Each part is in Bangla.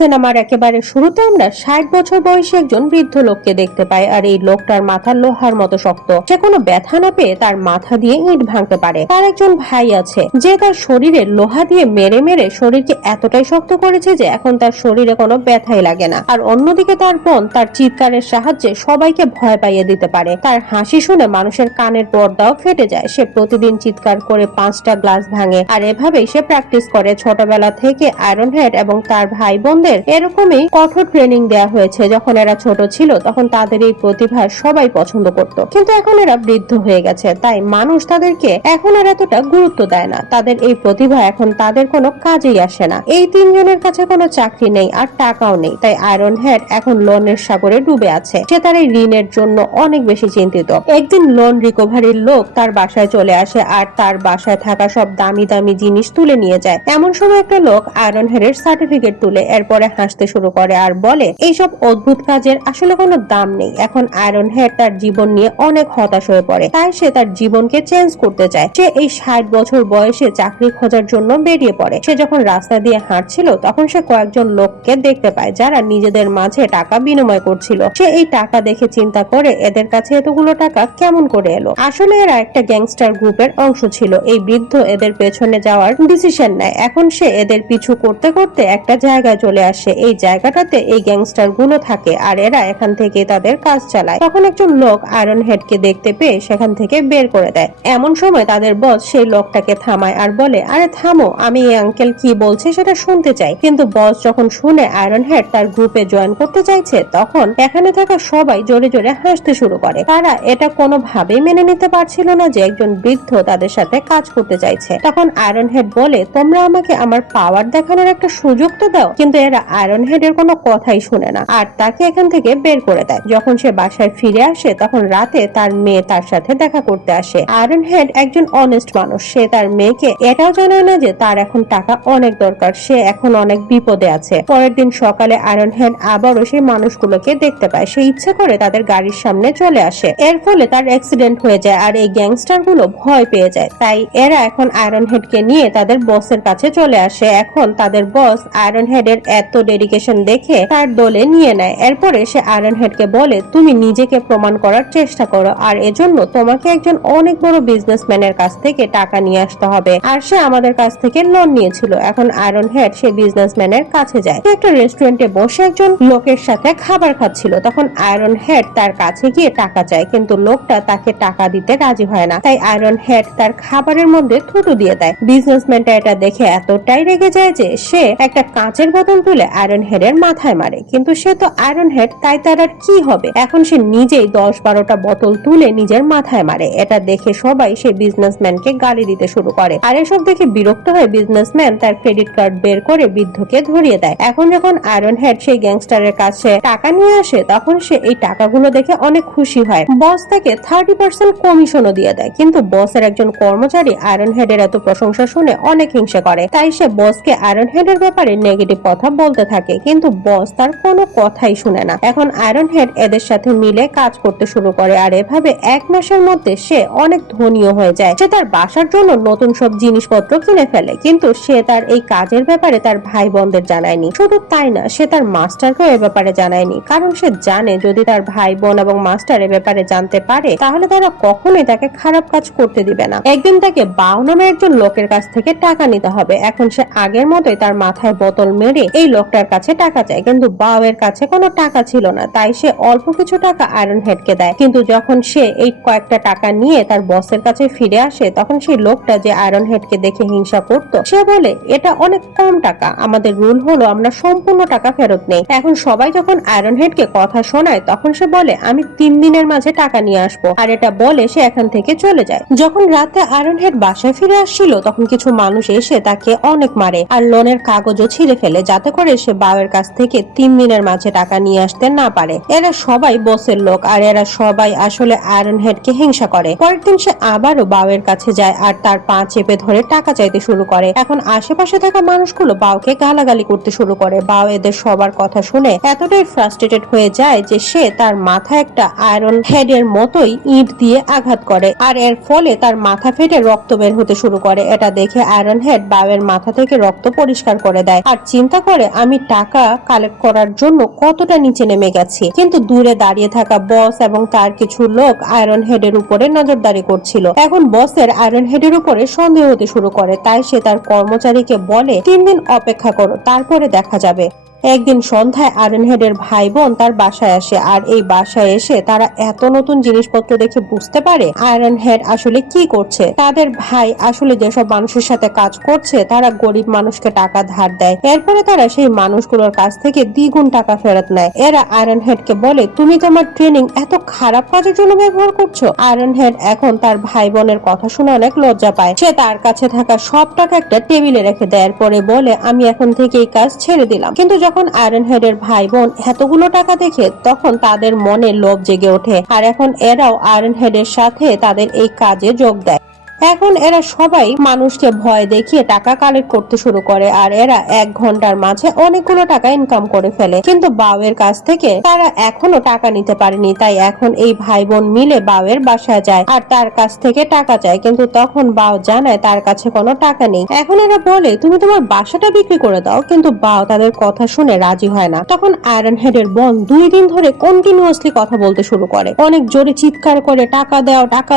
সিনেমার একেবারে শুরুতে আমরা 60 বছর বয়সী একজন বৃদ্ধ লোককে দেখতে পাই। আর এই লোকটার মাথা লোহার মতো শক্ত। সে কোনো ব্যথা না পেয়ে তার মাথা দিয়ে ইট ভাঙতে পারে। তার একজন ভাই আছে যে তার শরীরে লোহা দিয়ে মেরে মেরে শরীরকে এতটাই শক্ত করেছে যে এখন তার শরীরে কোনো ব্যথাই লাগে না। আর অন্যদিকে তার বোন তার চিৎকারের সাহায্যে সবাইকে ভয় পাইয়ে দিতে পারে। তার হাসি শুনে মানুষের কানের পর্দাও ফেটে যায়। সে প্রতিদিন চিৎকার করে 5টা গ্লাস ভাঙে। আর এভাবেই সে প্র্যাকটিস করে। ছোটবেলা থেকে আয়রন হেড এবং তার ভাই বোনদের এরকমই কঠোর ট্রেনিং দেওয়া হয়েছে। যখন এরা ছোট ছিল তখন তাদের এই প্রতিভা সবাই পছন্দ করত, কিন্তু এখন এরা বৃদ্ধ হয়ে গেছে, তাই মানুষ তাদেরকে এখন আর এতটা গুরুত্ব দেয় না। তাদের এই প্রতিভা এখন তাদের কোনো কাজেই আসে না। এই তিনজনের কাছে কোনো চাকরি নেই আর টাকাও নেই, তাই আয়রন হেড এখন লোনের সাগরে ডুবে আছে। সে তার এই ঋণের জন্য অনেক বেশি চিন্তিত। একদিন লোন রিকভারির লোক তার বাসায় চলে আসে আর তার বাসায় থাকা সব দামি দামি জিনিস তুলে নিয়ে যায়। এমন সময় একটা লোক আয়রন হেডের সার্টিফিকেট তুলে এরপরে হাসতে শুরু করে আর বলে এইসব অদ্ভুত কাজের আসলে কোনো দাম নেই। এখন আয়রন হেড তার জীবন নিয়ে অনেক হতাশ হয়ে পড়ে, তাই সে তার জীবনকে চেঞ্জ করতে চায়। সে এই 60 বছর বয়সে চাকরি খোঁজার জন্য বেরিয়ে পড়ে। সে যখন রাস্তা দিয়ে হাঁটছিল তখন সে কয়েকজন লোককে দেখতে পায় যারা নিজেদের মাঝে টাকা বিনিময় করছিল। সে এই টাকা দেখে চিন্তা করে এদের কাছে এতগুলো টাকা কেমন করে এলো। আসলে এরা একটা গ্যাংস্টার গ্রুপের অংশ ছিল। এই বৃদ্ধ এদের পেছনে যাওয়ার ডিসিশন নেয়। এখন সে এদের পিছু করতে করতে একটা জায়গায় চলে আসে। এই জায়গাটাতে এই গ্যাংস্টার গুলো থাকে আর এরা এখান থেকে তাদের কাজ চালায়। তখন একজন লোক আয়রন হেড কে দেখতে পেয়ে সেখান থেকে বের করে দেয়। এমন সময় তাদের বস সেই লোকটাকে থামায় আর বলে, আরে থামো, আমি এই আঙ্কেল কি বলছে সেটা শুনতে চাই। কিন্তু বস যখন শুনে আয়রন হেড তার গ্রুপে জয়েন করতে চাইছে তখন এখানে থাকা সবাই জোরে জোরে হাসতে শুরু করে। তারা এটা কোনোভাবেই মেনে নিতে পারছিল না যে একজন বৃদ্ধ তাদের সাথে কাজ করতে চাইছে। তখন আয়রন হেড বলে, তোমরা আমাকে আমার পাওয়ার দেখানোর একটা সুযোগ তো দাও। কিন্তু এরা আয়রন হেডের কোনো কথাই শুনে না আর তাকে এখান থেকে বের করে দেয়। যখন সে বাসায় ফিরে আসে তখন রাতে তার মেয়ে তার সাথে দেখা করতে আসে। আয়রন হেড একজন অনেস্ট মানুষ। সে তার মেয়েকে এটাও জানায় না যে তার এখন টাকা অনেক দরকার, সে এখন অনেক বিপদে আছে। পরের দিন সকালে আয়রন হেড আবারও সেই মানুষগুলোকে দেখতে পায়। সে ইচ্ছে করে তাদের গাড়ির সামনে চলে আসে। এর ফলে তার অ্যাক্সিডেন্ট হয়ে যায় আর এই গ্যাংস্টার গুলো ভয় পেয়ে যায়। তাই এরা এখন আয়রন হেড কে নিয়ে তাদের বসের কাছে চলে আসে। এখন তাদের বস আয়রন হেডের এত ডেডিকেশন দেখে তার দলে নিয়ে নেয়। এরপরে সে আয়রন হেড কে বলে, তুমি নিজেকে প্রমাণ করার চেষ্টা করো আর এজন্য তোমাকে একজন অনেক বড় বিজনেসম্যানের কাছ থেকে টাকা নিয়ে আসতে হবে। আর সে আমাদের কাছ থেকে লোন নিয়েছিল। এখন আয়রন হেড সে বিজনেসম্যানের কাছে যায়। একটা রেস্টুরেন্টে বসে একজন লোকের সাথে খাবার খাচ্ছিল। তখন আয়রন হেড তার কাছে গিয়ে টাকা চায়, কিন্তু লোকটা তাকে টাকা দিতে রাজি হয় না। তাই আয়রন হেড তার খাবারের মধ্যে থুতু দিয়ে দেয়। বিজনেসম্যানটা এটা দেখে এতটাই রেগে যায় যে সে একটা কাঁচের বোতল তুলে আয়রন হেডের মাথায় মারে। কিন্তু সে তো আয়রন হেড, তাই তার আর কি হবে। এখন সে নিজেই 10-12টা বোতল তুলে নিজের মাথায় মারে। এটা দেখে সবাই সেই বিজনেসম্যানকে গালি দিতে শুরু করে। আর এসব দেখে বিরক্ত হয়ে বিজনেসম্যান তার ক্রেডিট কার্ড বের করে বৃদ্ধকে ধরিয়ে দেয়। এখন যখন আয়রন হেড সেই গ্যাংস্টারের কাছে টাকা নিয়ে আসে তখন সে এই টাকাগুলো দেখে অনেক খুশি হয়। বস তাকে 30% কমিশনও দিয়ে দেয়। কিন্তু বসের একজন কর্মচারী আয়রন হেডের এত প্রশংসা শুনে অনেক হিংসা করে। তাই সে বসকে আয়রন হেডের ব্যাপারে নেগেটিভ কথা বলতে থাকে, কিন্তু বস তার কোনো কথাই শুনে না। এখন আয়রন হেড এদের সাথে মিলে কাজ করতে শুরু করে আর এভাবে 1 মাসের মধ্যে সে অনেক ধনীও হয়ে যায়। সে তার বাসার জন্য নতুন সব জিনিসপত্র কিনে ফেলে, কিন্তু সে তার এই কাজের ব্যাপারে তার ভাই বোনদের জানায়নি। শুধু তাই না, সে তার মাস্টারকেও এ ব্যাপারে জানায়নি, কারণ সে জানে যদি তার ভাই বোন এবং মাস্টার এ ব্যাপারে জানতে পারে তাহলে তারা কখনোই তাকে খারাপ কাজ করতে দিবে না। একদিন তাকে বাউ নামে একজন লোকের কাছ থেকে টাকা নিতে হবে। এখন সে আগের মতোই তার মাথায় বোতল মেরে এই লোকটার কাছে টাকা চায়, কিন্তু বাউ এর কাছে কোনো টাকা ছিল না। তাই সে অল্প কিছু টাকা আয়রন হেড কে দেয়। কিন্তু যখন সে এই কয়েকটা টাকা নিয়ে তার বসের কাছে ফিরে আসে তখন সেই লোকটা যে আয়রন হেড কে দেখে হিংসা করত সে বলে, এটা অনেক কম টাকা, আমাদের রুল হলো আমরা সম্পূর্ণ টাকা ফেরত নেই। এখন সবাই যখন আয়রন হেড কে কথা শোনায় তখন সে বলে, আমি 3 দিনের মাঝে টাকা নিয়ে আসবো। আর এটা বলে সে এখান থেকে চলে যায়। যখন রাতে আয়রন হেড বাসায় ফিরে আসছিল তখন কিছু মানুষ এসে তাকে অনেক মারে আর লোনের কাগজও ছিঁড়ে ফেলে, যাতে করে সে বাউয়ের কাছ থেকে 3 দিনের মাঝে টাকা নিয়ে আসতে না পারে। এরা সবাই বসের লোক আর এরা সবাই আসলে আয়রন হেড কে হিংসা করে। পরের দিন সে আবারও বাউয়ের কাছে যায় আর তার পা চেপে ধরে টাকা চাইতে শুরু করে। এখন আশেপাশে থাকা মানুষগুলো বাউকে গালাগালি করতে শুরু করে। বাউ এদের সবার কথা শুনে এতটাই ফ্রাস্ট্রেটেড হয়ে যায় যে সে তার মাথায় একটা আয়রন হেডের মতোই ইট দিয়ে আঘাত করে আর এর ফলে তার মাথা ফেটে রক্ত বের হতে শুরু করে। এটা দেখে আয়রন হেড বাউয়ের মাথা থেকে রক্ত পরিষ্কার করে দেয় আর চিন্তা করে আমি টাকা কালেক্ট করার জন্য কতটা নিচে নেমে গেছি। কিন্তু দূরে দাঁড়িয়ে থাকা বস এবং তার কিছু লোক আয়রন হেডের উপরে নজরদারি করছিল। এখন বসের আয়রন হেডের উপরে সন্দেহ হতে শুরু করে, তাই সে তার কর্মচারীকে বলে 3 দিন অপেক্ষা করো, তারপরে দেখা যাবে। একদিন সন্ধ্যায় আয়রন হেডের ভাই বোন তার বাসায় আসে, আর এই বাসায় এসে তারা এত নতুন জিনিসপত্র দেখে বুঝতে পারে আয়রন হেড আসলে কি করছে। তাদের ভাই আসলে যেসব মানুষের সাথে কাজ করছে তারা গরিব মানুষকে টাকা ধার দেয়, এরপরে তারা সেই মানুষগুলোর কাছ থেকে দ্বিগুণ টাকা ফেরত নেয়। এরা আয়রন হেডকে বলে তুমি তোমার ট্রেনিং এত খারাপ কাজের জন্য ব্যবহার করছো। আয়রন হেড এখন তার ভাই বোনের কথা শুনে অনেক লজ্জা পায়। সে তার কাছে থাকা সব টাকা একটা টেবিলে রেখে দেয়, এরপরে বলে আমি এখন থেকে এই কাজ ছেড়ে দিলাম। কিন্তু যখন আয়রন হেডের ভাই বোন এতগুলো টাকা দেখে তখন তাদের মনে লোভ জেগে ওঠে, আর এখন এরাও আয়রন হেডের সাথে তাদের এই কাজে যোগ দেয়। এখন এরা সবাই মানুষকে ভয় দেখিয়ে টাকা কালেক্ট করতে শুরু করে, আর এরা 1 ঘন্টার মাঝে অনেকগুলো টাকা ইনকাম করে ফেলে। কিন্তু বাউয়ের কাছ থেকে তারা এখনো টাকা নিতে পারেনি, তাই এখন এই ভাই বোন মিলে বাউয়ের বাসায় যায় আর তার কাছ থেকে টাকা চায়। কিন্তু তখন বাউ জানায় তার কাছে কোনো টাকা নেই। এখন এরা বলে তুমি তোমার বাসাটা বিক্রি করে দাও, কিন্তু বাউ তাদের কথা শুনে রাজি হয় না। তখন আয়রন হেডের বোন 2 দিন ধরে কন্টিনিউয়াসলি কথা বলতে শুরু করে, অনেক জোরে চিৎকার করে টাকা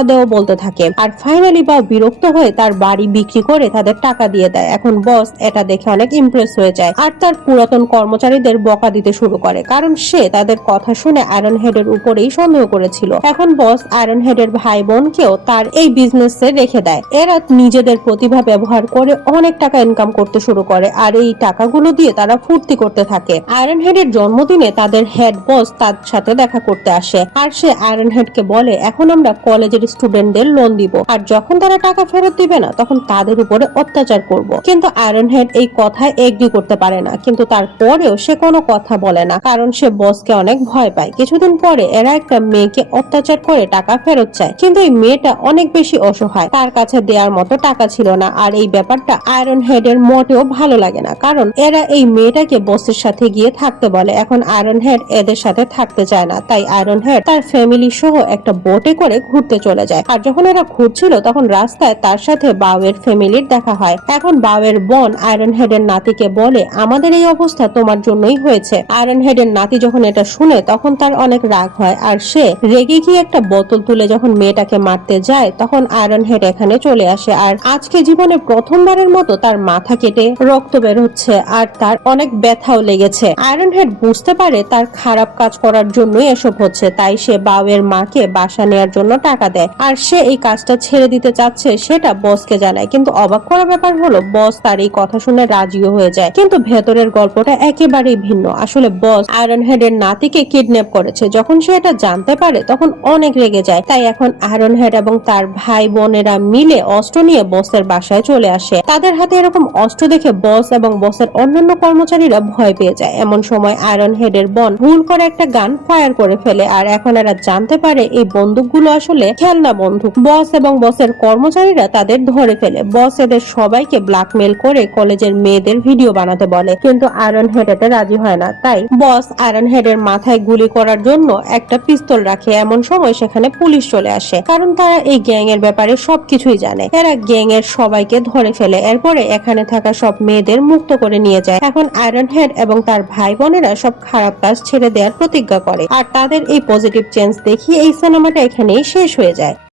দাও বলতে থাকে। আর ফাইনালি বিরক্ত হয়ে তার বাড়ি বিক্রি করে তাদের টাকা দিয়ে দেয়। এখন বস এটা দেখে অনেক ইমপ্রেস হয়ে যায় আর তার পুরাতন কর্মচারীদের বকা দিতে শুরু করে, কারণ সে তাদের কথা শুনে আয়রন হেডের উপরেই সন্দেহ করেছিল। এখন বস আয়রন হেডের ভাই বোনকেও তার এই বিজনেসে রেখে দেয়। এরা নিজেদের প্রতিভা ব্যবহার করে অনেক টাকা ইনকাম করতে শুরু করে, আর এই টাকাগুলো দিয়ে তারা ফুর্তি করতে থাকে। আয়রন হেডের জন্মদিনে তাদের হেড বস তার সাথে দেখা করতে আসে, আর সে আয়রন হেডকে বলে এখন আমরা কলেজের স্টুডেন্টদের লোন দিব, আর যখন তারা টাকা ফেরত দিবে না তখন তাদের উপরে অত্যাচার করব। কিন্তু আয়রন হেড এই কথায় এগ্রি করতে পারে না, কিন্তু তারপরেও সে কোনো কথা বলে না, কারণ সে বসকে অনেক ভয় পায়। কিছুদিন পরে এরা একটা মেয়েকে অত্যাচার করে টাকা ফেরত চায়, কিন্তু এই মেয়েটা অনেক বেশি অসহায়, তার কাছে দেওয়ার মতো টাকা ছিল না। আর এই ব্যাপারটা আয়রন হেডের মোটেও ভালো লাগে না, কারণ এরা এই মেয়েটাকে বসের সাথে গিয়ে থাকতে বলে। এখন আয়রন হেড এদের সাথে থাকতে চায় না, তাই আয়রন হেড তার ফ্যামিলি সহ একটা বোটে করে ঘুরতে চলে যায়। আর যখন এরা ঘুরছিল তখন রাস্তায় তার সাথে বাউয়ের ফ্যামিলির দেখা হয়। এখন বাউয়ের বোন আয়রন হেডের নাতিকে বলে আমাদের এই অবস্থা তোমার জন্যই হয়েছে। আয়রন হেডের নাতি যখন এটা শুনে তখন তার অনেক রাগ হয়, আর সে রেগে গিয়ে একটা বোতল তুলে যখন মেয়েটাকে মারতে যায় তখন আয়রন হেড এখানে চলে আসে। আর আজকে জীবনে প্রথমবারের মতো তার মাথা কেটে রক্ত বের হচ্ছে, আর তার অনেক ব্যথাও লেগেছে। আয়রন হেড বুঝতে পারে তার খারাপ কাজ করার জন্যই এসব হচ্ছে, তাই সে বাউয়ের মাকে বাসা নেয়ার জন্য টাকা দেয়, আর সে এই কাজটা ছেড়ে দিতে চাচ্ছে সেটা বসকে জানায়। কিন্তু অবাক করা ব্যাপার হলো বস তার এই কথা শুনে রাজিও হয়ে যায়, কিন্তু ভেতরের গল্পটা একেবারেই ভিন্ন। আসলে বস আয়রন হেডের নাতিকে কিডন্যাপ করেছে। যখন সে এটা জানতে পারে তখন অনেক রেগে যায়, তাই এখন আয়রন হেড এবং তার ভাই বোনেরা মিলে অস্ত্র নিয়ে বসের বাসায় চলে আসে। তাদের হাতে এরকম অস্ত্র দেখে বস এবং বসের অন্যান্য কর্মচারীরা ভয় পেয়ে যায়। এমন সময় আয়রন হেডের বোন ভুল করে একটা গান ফায়ার করে ফেলে, আর এখন এরা জানতে পারে এই বন্দুকগুলো আসলে খেলনা বন্দুক। বস এবং বসের কর্মচারীরা তাদের ধরে ফেলে। বস এদের সবাইকে ব্ল্যাকমেল করে কলেজের মেয়েদের ভিডিও বানাতে বলে, কিন্তু আয়রন হেড এতে রাজি হয় না। তাই বস আয়রন হেডের মাথায় গুলি করার জন্য একটা পিস্তল রাখে। এমন সময় সেখানে পুলিশ চলে আসে, কারণ তারা এই গ্যাং এর ব্যাপারে সবকিছুই জানে। এরা গ্যাং এর সবাইকে ধরে ফেলে, এরপরে এখানে থাকা সব মেয়েদের মুক্ত করে নিয়ে যায়। এখন আয়রন হেড এবং তার ভাই বোনেরা সব খারাপ কাজ ছেড়ে দেওয়ার প্রতিজ্ঞা করে, আর তাদের এই পজিটিভ চেঞ্জ দেখিয়ে এই সিনেমাটা এখানেই শেষ হয়ে যায়।